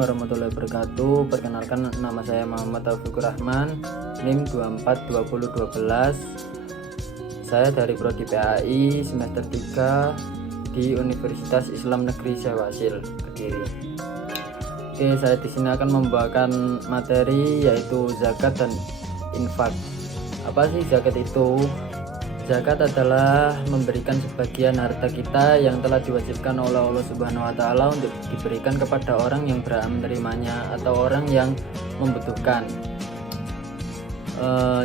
warahmatullahi wabarakatuh. Perkenalkan, nama saya Muhammad Taufikur Rahman, NIM 242012. Saya dari Prodi PAI semester 3 di Universitas Islam Negeri Syahwasil, Kediri. Oke, saya di sini akan membawakan materi yaitu zakat dan infak. Apa sih zakat itu? Zakat adalah memberikan sebagian harta kita yang telah diwajibkan oleh Allah Subhanahu wa taala untuk diberikan kepada orang yang berhak menerimanya atau orang yang membutuhkan.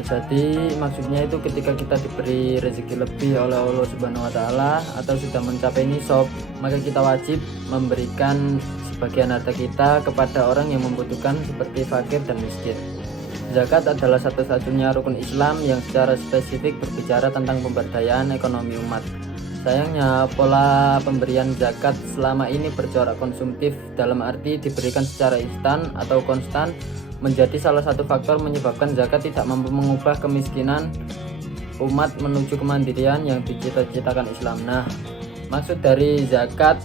Jadi maksudnya itu ketika kita diberi rezeki lebih oleh Allah Subhanahu wa taala atau sudah mencapai nisab, maka kita wajib memberikan sebagian harta kita kepada orang yang membutuhkan seperti fakir dan miskin. Zakat adalah satu-satunya rukun Islam yang secara spesifik berbicara tentang pemberdayaan ekonomi umat. Sayangnya, pola pemberian zakat selama ini bercorak konsumtif, dalam arti diberikan secara instan atau konstan, menjadi salah satu faktor menyebabkan zakat tidak mampu mengubah kemiskinan umat menuju kemandirian yang dicita-citakan Islam. Nah, maksud dari zakat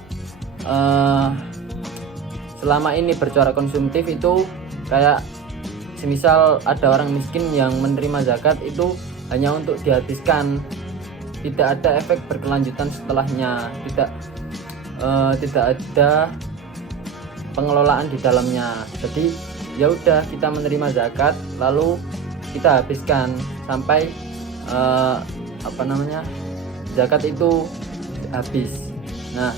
selama ini bercorak konsumtif itu kayak semisal ada orang miskin yang menerima zakat itu hanya untuk dihabiskan, tidak ada efek berkelanjutan setelahnya, tidak ada pengelolaan di dalamnya. Jadi ya udah, kita menerima zakat lalu kita habiskan sampai zakat itu habis. Nah,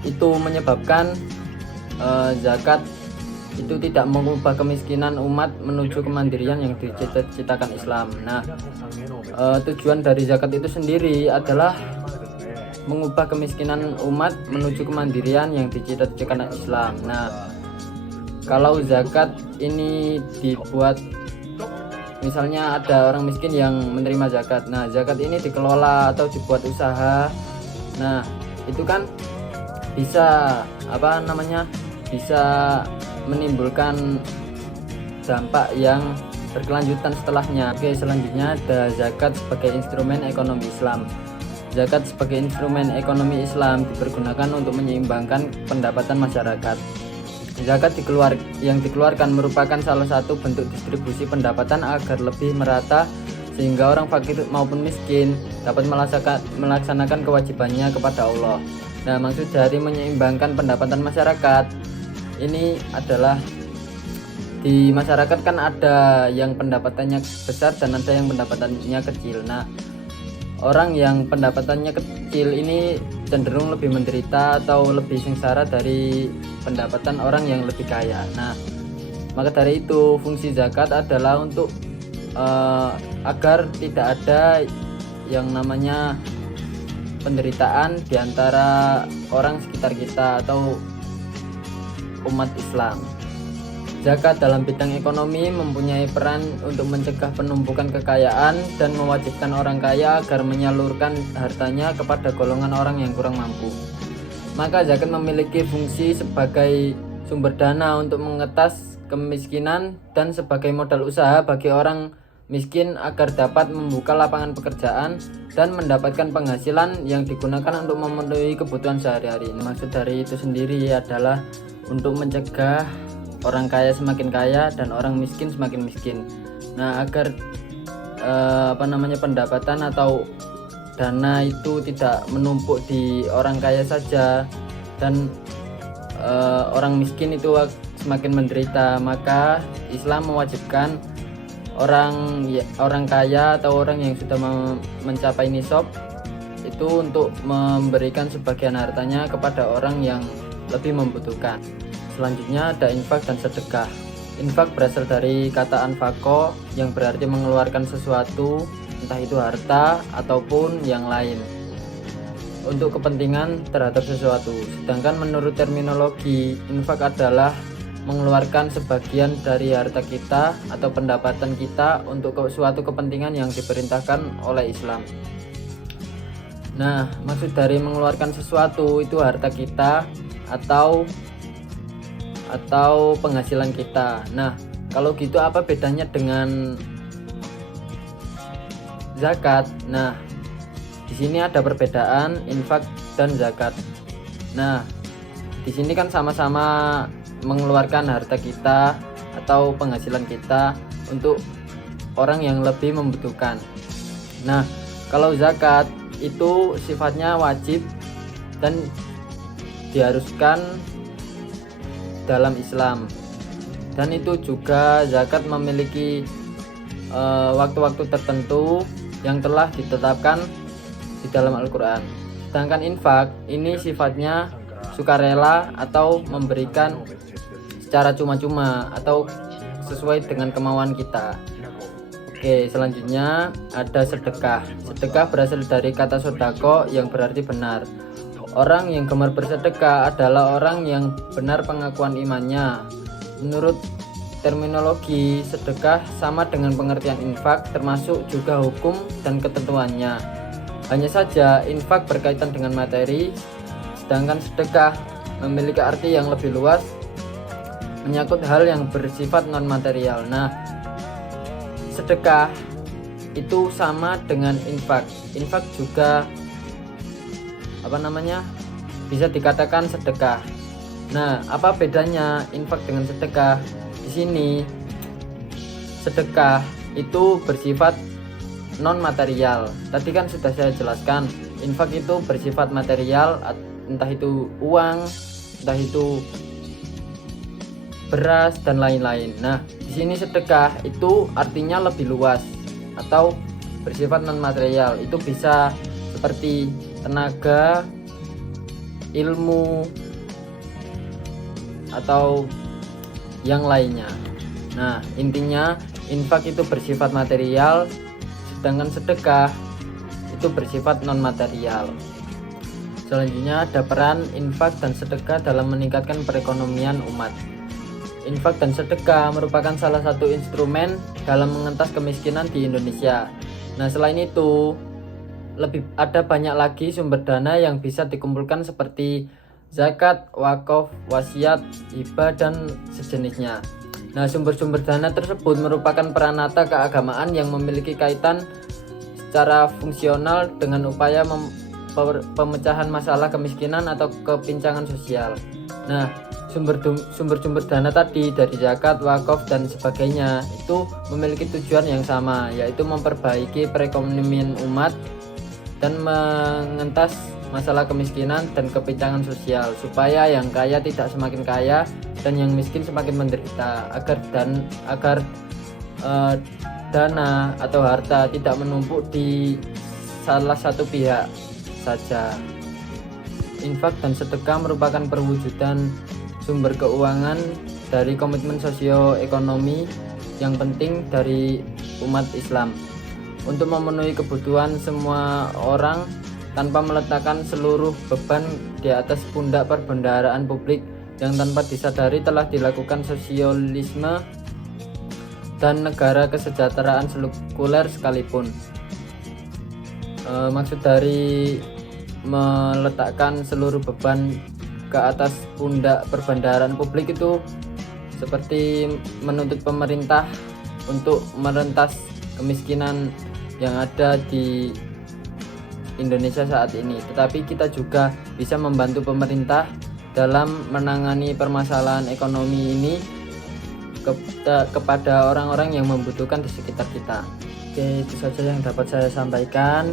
itu menyebabkan zakat itu tidak mengubah kemiskinan umat menuju kemandirian yang dicita-citakan Islam. Nah, tujuan dari zakat itu sendiri adalah mengubah kemiskinan umat menuju kemandirian yang dicita-citakan Islam. Nah, kalau zakat ini dibuat, misalnya ada orang miskin yang menerima zakat. Nah, zakat ini dikelola atau dibuat usaha. Nah, itu kan bisa bisa menimbulkan dampak yang berkelanjutan setelahnya. Oke, selanjutnya ada zakat sebagai instrumen ekonomi Islam. Zakat sebagai instrumen ekonomi Islam dipergunakan untuk menyeimbangkan pendapatan masyarakat. Zakat yang dikeluarkan merupakan salah satu bentuk distribusi pendapatan agar lebih merata sehingga orang fakir maupun miskin dapat melaksanakan kewajibannya kepada Allah. Nah, maksud dari menyeimbangkan pendapatan masyarakat ini adalah di masyarakat kan ada yang pendapatannya besar dan ada yang pendapatannya kecil. Nah, orang yang pendapatannya kecil ini cenderung lebih menderita atau lebih sengsara dari pendapatan orang yang lebih kaya. Nah, maka dari itu fungsi zakat adalah untuk agar tidak ada yang namanya penderitaan di antara orang sekitar kita atau umat Islam. Zakat dalam bidang ekonomi mempunyai peran untuk mencegah penumpukan kekayaan dan mewajibkan orang kaya agar menyalurkan hartanya kepada golongan orang yang kurang mampu. Maka zakat memiliki fungsi sebagai sumber dana untuk mengetas kemiskinan dan sebagai modal usaha bagi orang miskin agar dapat membuka lapangan pekerjaan dan mendapatkan penghasilan yang digunakan untuk memenuhi kebutuhan sehari-hari. Maksud dari itu sendiri adalah untuk mencegah orang kaya semakin kaya dan orang miskin semakin miskin. Nah, agar pendapatan atau dana itu tidak menumpuk di orang kaya saja dan orang miskin itu semakin menderita, maka Islam mewajibkan orang kaya atau orang yang sudah mencapai nisab itu untuk memberikan sebagian hartanya kepada orang yang lebih membutuhkan. Selanjutnya ada infak dan sedekah. Infak berasal dari kata anfaqo yang berarti mengeluarkan sesuatu, entah itu harta ataupun yang lain, untuk kepentingan terhadap sesuatu. Sedangkan menurut terminologi, infak adalah mengeluarkan sebagian dari harta kita atau pendapatan kita untuk suatu kepentingan yang diperintahkan oleh Islam. Nah, maksud dari mengeluarkan sesuatu itu harta kita atau penghasilan kita. Nah, kalau gitu apa bedanya dengan zakat? Nah, di sini ada perbedaan infak dan zakat. Nah, di sini kan sama-sama mengeluarkan harta kita atau penghasilan kita untuk orang yang lebih membutuhkan. Nah, kalau zakat itu sifatnya wajib dan diharuskan dalam Islam. Dan itu juga zakat memiliki waktu-waktu tertentu yang telah ditetapkan di dalam Al-Quran. Sedangkan infak ini sifatnya sukarela atau memberikan secara cuma-cuma atau sesuai dengan kemauan kita. Oke, selanjutnya ada sedekah. Sedekah berasal dari kata sodako yang berarti benar. Orang yang gemar bersedekah adalah orang yang benar pengakuan imannya. Menurut terminologi, sedekah sama dengan pengertian infak, termasuk juga hukum dan ketentuannya. Hanya saja infak berkaitan dengan materi, sedangkan sedekah memiliki arti yang lebih luas, menyangkut hal yang bersifat non material. Nah, sedekah itu sama dengan infak. Infak juga bisa dikatakan sedekah. Nah, apa bedanya infak dengan sedekah? Di sini sedekah itu bersifat non material. Tadi kan sudah saya jelaskan, infak itu bersifat material, entah itu uang, entah itu beras dan lain-lain. Nah, di sini sedekah itu artinya lebih luas atau bersifat non material. Itu bisa seperti tenaga, ilmu, atau yang lainnya. Nah, intinya infak itu bersifat material, sedangkan sedekah itu bersifat non material. Selanjutnya ada peran infak dan sedekah dalam meningkatkan perekonomian umat. Infak dan sedekah merupakan salah satu instrumen dalam mengentas kemiskinan di Indonesia. Nah, selain itu ada banyak lagi sumber dana yang bisa dikumpulkan seperti zakat, wakaf, wasiat, hibah, dan sejenisnya. Nah, sumber-sumber dana tersebut merupakan peranata keagamaan yang memiliki kaitan secara fungsional dengan upaya pemecahan masalah kemiskinan atau kepincangan sosial. Nah, sumber-sumber dana tadi dari zakat, wakaf, dan sebagainya itu memiliki tujuan yang sama, yaitu memperbaiki perekonomian umat dan mengentas masalah kemiskinan dan kepincangan sosial, supaya yang kaya tidak semakin kaya dan yang miskin semakin menderita, agar dana atau harta tidak menumpuk di salah satu pihak saja. Infak dan sedekah merupakan perwujudan sumber keuangan dari komitmen sosioekonomi yang penting dari umat Islam untuk memenuhi kebutuhan semua orang tanpa meletakkan seluruh beban di atas pundak perbendaharaan publik yang tanpa disadari telah dilakukan sosialisme dan negara kesejahteraan sekuler sekalipun. Maksud dari meletakkan seluruh beban ke atas pundak perbendaharaan publik itu seperti menuntut pemerintah untuk merentas kemiskinan yang ada di Indonesia saat ini, tetapi kita juga bisa membantu pemerintah dalam menangani permasalahan ekonomi ini kepada orang-orang yang membutuhkan di sekitar kita. Oke, itu saja yang dapat saya sampaikan.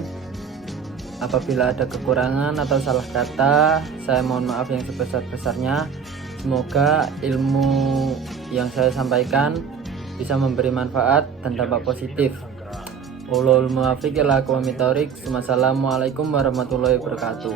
Apabila ada kekurangan atau salah kata, saya mohon maaf yang sebesar-besarnya. Semoga ilmu yang saya sampaikan bisa memberi manfaat dan dampak positif. Wassalamualaikum warahmatullahi wabarakatuh.